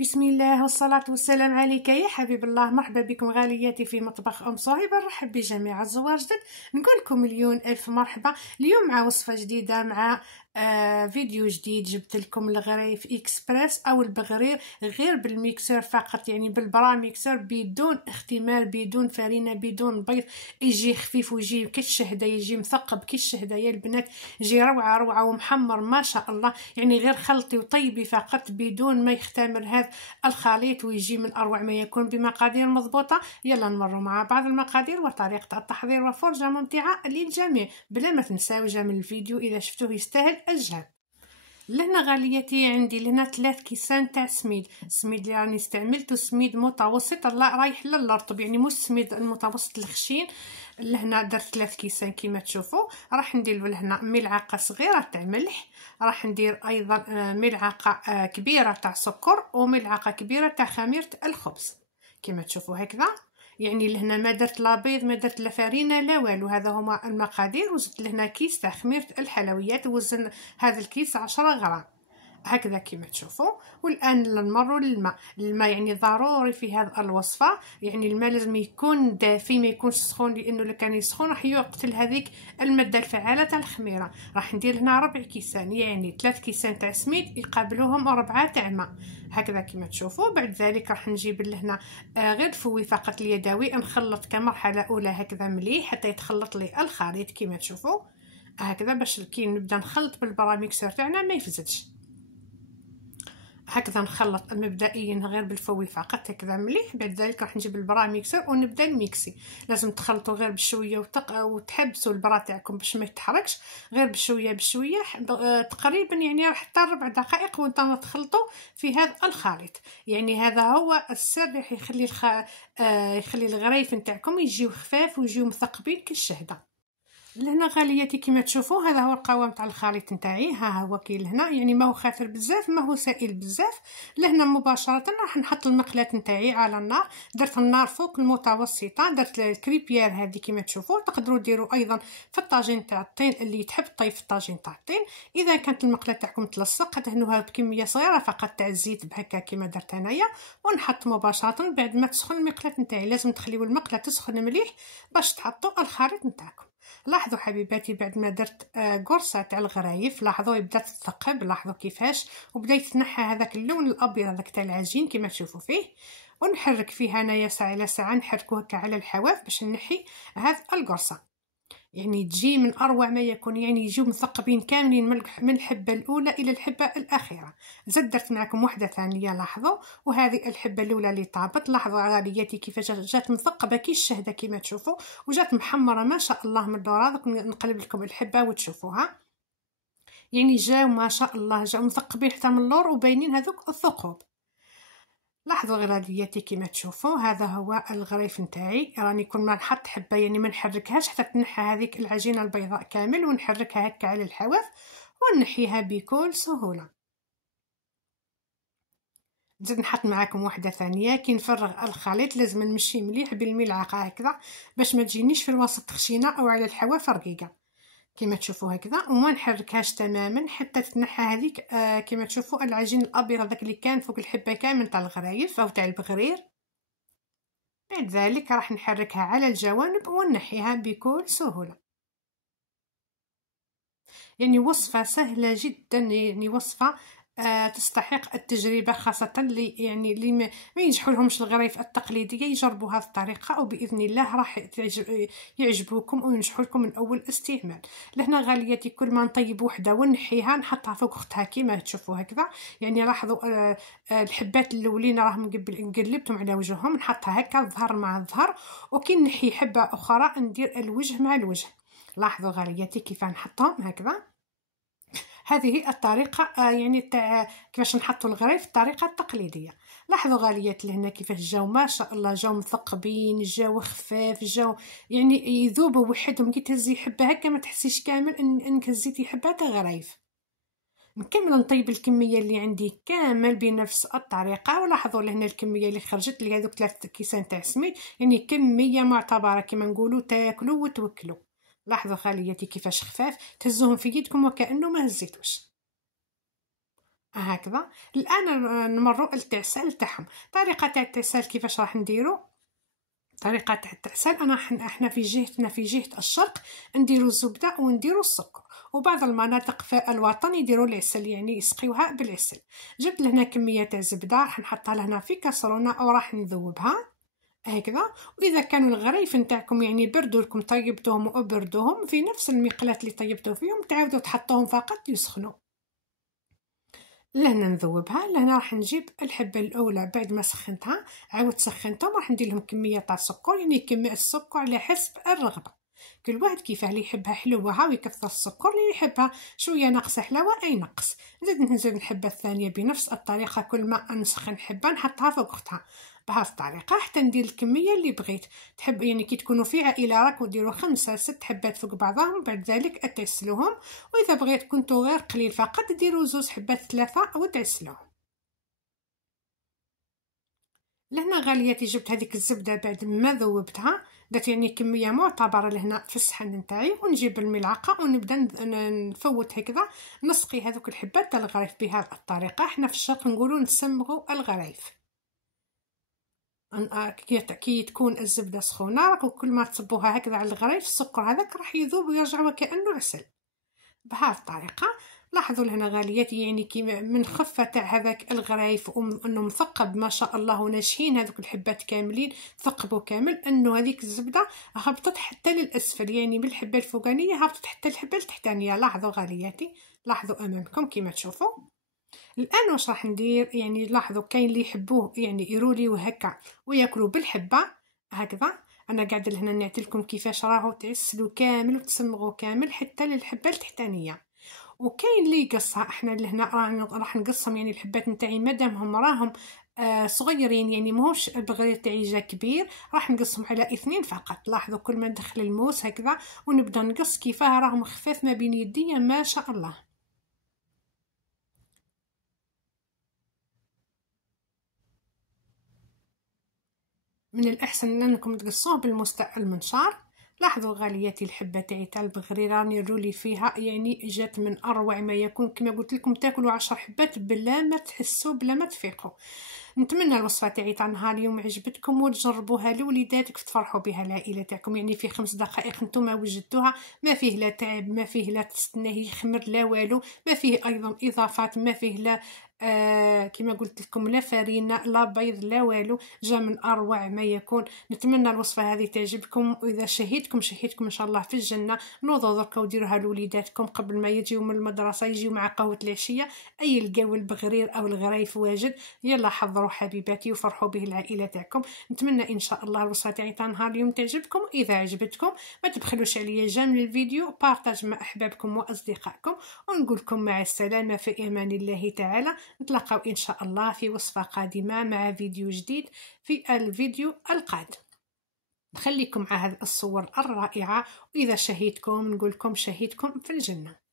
بسم الله والصلاة والسلام عليك يا حبيب الله. مرحبا بكم غالياتي في مطبخ أم صهيبة. نرحب بجميع الزوار جدد، نقول لكم مليون ألف مرحبا. اليوم مع وصفة جديدة، مع فيديو جديد. جبت لكم الغريف إكسبريس أو البغرير غير بالميكسر فقط، يعني بالبرا ميكسر، بدون اختمار، بدون فرينة، بدون بيض. يجي خفيف ويجي كالشهدة، يجي مثقب كالشهدة يا البنات، يجي روعة روعة ومحمر ما شاء الله. يعني غير خلطي وطيبي فقط بدون ما يختمر هذا الخليط، ويجي من أروع ما يكون بمقادير مضبوطة. يلا نمر مع بعض المقادير وطريقة التحضير وفرجة ممتعة للجميع. بلا ما تنساو جمل الفيديو إذا شفتوه يستاهل الجهد. لهنا غاليتي عندي لهنا 3 كيسان تاع سميد اللي راني استعملته سميد متوسط، رايح للرطب، يعني مش سميد المتوسط الخشين. لهنا درت 3 كيسان كيما تشوفوا. راح ندير لهنا ملعقه صغيره تاع ملح، راح ندير ايضا ملعقه كبيره تاع سكر، وملعقه كبيره تاع خميره الخبز كيما تشوفوا هكذا. يعني لهنا ما درت لا بيض، ما درت لا فرينه لا والو. هذا هما المقادير. وزدت لهنا كيس تاع خميره الحلويات، وزن هذا الكيس 10 غرام هكذا كيما تشوفوا. والان نمروا الماء يعني ضروري في هذه الوصفه. يعني الماء لازم يكون دافي، ما يكونش سخون، لانه لو كان يسخن راح يقتل هذيك الماده الفعاله تاع الخميره. راح ندير هنا 4 كيسان، يعني 3 كيسان تاع سميد يقابلوهم 4 تاع ماء هكذا كيما تشوفوا. بعد ذلك راح نجيب لهنا غير فوي فقط اليدوي، نخلط كمرحله اولى هكذا مليح حتى يتخلط لي الخليط كيما تشوفوا هكذا، باش كي نبدا نخلط بالبراميكسر تاعنا ما يفزدش. هكذا نخلط مبدئيا غير بالفوي فقط هكذا مليح. بعد ذلك راح نجيب البرا ميكسر ونبدا الميكسي. لازم تخلطوا غير بشويه وتحبسوا البرا تاعكم باش ما يتحركش، غير بشويه بشويه تقريبا يعني حتى 4 دقائق وانتم تخلطوا في هذا الخليط. يعني هذا هو السر اللي يخلي يخلي الغرايف نتاعكم يجيو خفاف ويجيو مثقبين كالشهده. لهنا غالياتي كما تشوفوا هذا هو القوام تاع الخليط نتاعي. ها هو كاين لهنا، يعني ما هو خاثر بزاف ما هو سائل بزاف. لهنا مباشره راح نحط المقله نتاعي على النار. درت النار فوق المتوسطه، درت الكريبيير هذه كما تشوفوا. تقدروا ديروا ايضا في الطاجين تاع الطين اللي تحب طيب في الطاجين تاع الطين. اذا كانت المقله تاعكم تلصق دهنوها بكميه صغيره فقط تاع الزيت بهكا كما درت انايا، ونحط مباشره بعد ما تسخن المقله نتاعي. لازم تخليو المقله تسخن مليح باش تحطوا الخليط نتاعكم. لاحظوا حبيباتي بعد ما درت قرصه تاع الغرايف، لاحظوا بدات تثقب، لاحظوا كيفاش وبدا يتنحى هذاك اللون الابيض هذاك تاع العجين كما تشوفوا فيه. ونحرك فيه انايا ساعه الى ساعه، نحركوه هكا على الحواف باش نحي هذه القرصه. يعني تجي من اروع ما يكون، يعني يجيو مثقبين كاملين من الحبه الاولى الى الحبه الاخيره. زدت درت معكم واحده ثانيه لاحظوا، وهذه الحبه الاولى اللي طابت. لاحظوا غالياتي كيفاش جات مثقبه كي الشهده كما تشوفوا، وجات محمره ما شاء الله من الدورة. نقلب لكم الحبه وتشوفوها، يعني جاو ما شاء الله جاو مثقبين حتى من اللور وباينين هذوك الثقوب. لاحظوا غالياتي كما تشوفوا هذا هو الغريف نتاعي. راني كل ما نحط حبه يعني ما نحركهاش حتى تنحى هذيك العجينه البيضاء كامل، ونحركها هكا على الحواف ونحيها بكل سهوله. نزيد نحط معاكم واحده ثانيه. كي نفرغ الخليط لازم نمشي مليح بالملعقه هكذا باش ما تجينيش في الوسط خشينه او على الحواف رقيقه كما تشوفوا هكذا. وما نحركهاش تماما حتى تتنحى هذيك كما تشوفوا العجين الابيض هذاك اللي كان فوق الحبه كامل تاع الغرايف او تاع البغرير. بعد ذلك راح نحركها على الجوانب ونحيها بكل سهوله. يعني وصفه سهله جدا، يعني وصفه تستحق التجربه، خاصه اللي ما ينجحوا لهمش الغرايف التقليديه يجربوا هذه الطريقه، وباذن الله راح يعجبوكم وينجحوا لكم من اول استعمال. لهنا غالياتي كل ما نطيب وحده ونحيها نحطها فوق اختها كما تشوفوا هكذا. يعني لاحظوا الحبات الاولين راهم قلبتهم على وجههم، نحطها هكا الظهر مع الظهر، وكي نحي حبه اخرى ندير الوجه مع الوجه. لاحظوا غالياتي كيف نحطهم هكذا. هذه الطريقه يعني تاع كيفاش نحطوا الغريف الطريقه التقليديه. لاحظوا غاليات لهنا كيفاش جاو ما شاء الله، جاو مثقبين، جاو خفاف، جاو يعني يذوبوا وحدهم. كي تهزي حبه هكا ما تحسيش كامل انك هزيتي حبه تاع غرايف. نكمل نطيب الكميه اللي عندي كامل بنفس الطريقه. ولاحظوا لهنا الكميه اللي خرجت لي هذوك 3 كيسان تاع سميد، يعني كميه معتبره كما نقولوا تاكلوا وتوكلوا. لاحظوا خاليتي كيفاش خفاف، تهزوهم في يدكم وكأنه ما هزيتوش. هكذا. الان نمروا للتعسال تاعهم. طريقه تاع التعسال كيفاش راح نديرو؟ طريقه تاع التعسال احنا في جهتنا في جهه الشرق نديرو الزبده ونديرو السكر، وبعض المناطق في الوطن يديروا العسل، يعني يسقيوها بالعسل. جبت لهنا كميه تاع زبده راح نحطها لهنا في كاسرونه وراح نذوبها هكذا. واذا كانوا الغرايف نتاعكم يعني بردوا لكم طيبتوهم وبردوهم في نفس المقلاة اللي طيبتو فيهم، تعاودوا تحطوهم فقط يسخنوا. لهنا نذوبها. لهنا راح نجيب الحبه الاولى بعد ما سخنتها، عاود سخنتهم، راح ندير لهم كميه تاع السكر، يعني كميه السكر على حسب الرغبه، كل واحد كيفاه، اللي يحبها حلوه ها ويكثر السكر، اللي يحبها شويه ناقصه حلاوه اي نقص. نزيد الحبه الثانيه بنفس الطريقه، كل ما نسخن حبه نحطها فوق اختها بهذه الطريقه حتى ندير الكميه اللي بغيت. تحب يعني كي تكونوا في عائله راكو ديروا 5 6 حبات فوق بعضهم، بعد ذلك تعسلوهم. واذا بغيت كنتوا غير قليل فقط ديروا 2 حبات 3 او تعسلوهم. لهنا غالياتي جبت هذيك الزبده بعد ما ذوبتها، درت يعني كميه معتبره لهنا في الصحن نتاعي، ونجيب الملعقه ونبدا نفوت هكذا، نسقي هذوك الحبات تاع الغريف بهذه الطريقه. احنا في الشرق نقولوا نسمغوا الغريف. كي تكون الزبده سخونه راكم كل ما تصبوها هكذا على الغريف السكر هذاك راح يذوب ويرجع وكانه عسل بهذه الطريقه. لاحظوا لهنا غالياتي يعني كي من خفه تاع هذاك الغرايف وانه مثقب ما شاء الله وناشفين هذوك الحبات كاملين ثقبوا كامل، انه هذيك الزبده هبطت حتى للاسفل، يعني من الحبه الفوقانيه هبطت حتى الحبه التحتانيه. لاحظوا غالياتي، لاحظوا امامكم كما تشوفوا. الان واش راح ندير؟ يعني لاحظوا كاين اللي يحبوه يعني يروليو هكا وياكلوا بالحبه هكذا. انا قاعده لهنا نعطيلكم كيفاش راهو تعسلوا كامل وتسمغوا كامل حتى للحبه التحتانيه. وكاين اللي يقصها، احنا لهنا راح نقصهم، يعني الحبات نتاعي مادامهم راهم صغيرين، يعني ماهوش البغير تاعي جا كبير، راح نقصهم على 2 فقط. لاحظوا كل ما ندخل الموس هكذا ونبدا نقص كيفاه راهم خفاف ما بين يديا ما شاء الله. من الأحسن أنكم تقصوه المنشار. لاحظوا غالياتي الحبة تاعي تاع البغري راني الرولي فيها يعني جات من أروع ما يكون، كما قلت لكم تاكلوا 10 حبات بلا ما تحسوا بلا ما تفيقوا. نتمنى الوصفه تاعي تاع نهار اليوم عجبتكم وتجربوها لوليداتك تفرحوا بها العائله تاعكم، يعني في 5 دقائق نتوما وجدتوها، ما فيه لا تعب، ما فيه لا تستناه يخمر لا والو، ما فيه ايضا اضافات، ما فيه لا كما قلت لكم لا فرينه لا بيض لا والو، جا من اروع ما يكون. نتمنى الوصفه هذه تعجبكم، واذا شهيتكم ان شاء الله في الجنه. نوضوا دركا وديروها لوليداتكم قبل ما يجيو من المدرسه، يجيو مع قهوه العشيه، اي لقاو البغرير او الغرايف واجد، يلا حضروا حبيباتي وفرحوا به العائله تاعكم. نتمنى ان شاء الله الوصفه تاعي تاع نهار اليوم تعجبكم. اذا عجبتكم ما تبخلوش عليا جيم للفيديو، بارطاج مع احبابكم واصدقائكم، ونقول لكم مع السلامه في امان الله تعالى. نتلاقاو ان شاء الله في وصفه قادمه مع فيديو جديد في الفيديو القادم. نخليكم مع هذه الصور الرائعه، واذا شهيتكم نقول لكم شهيتكم في الجنه.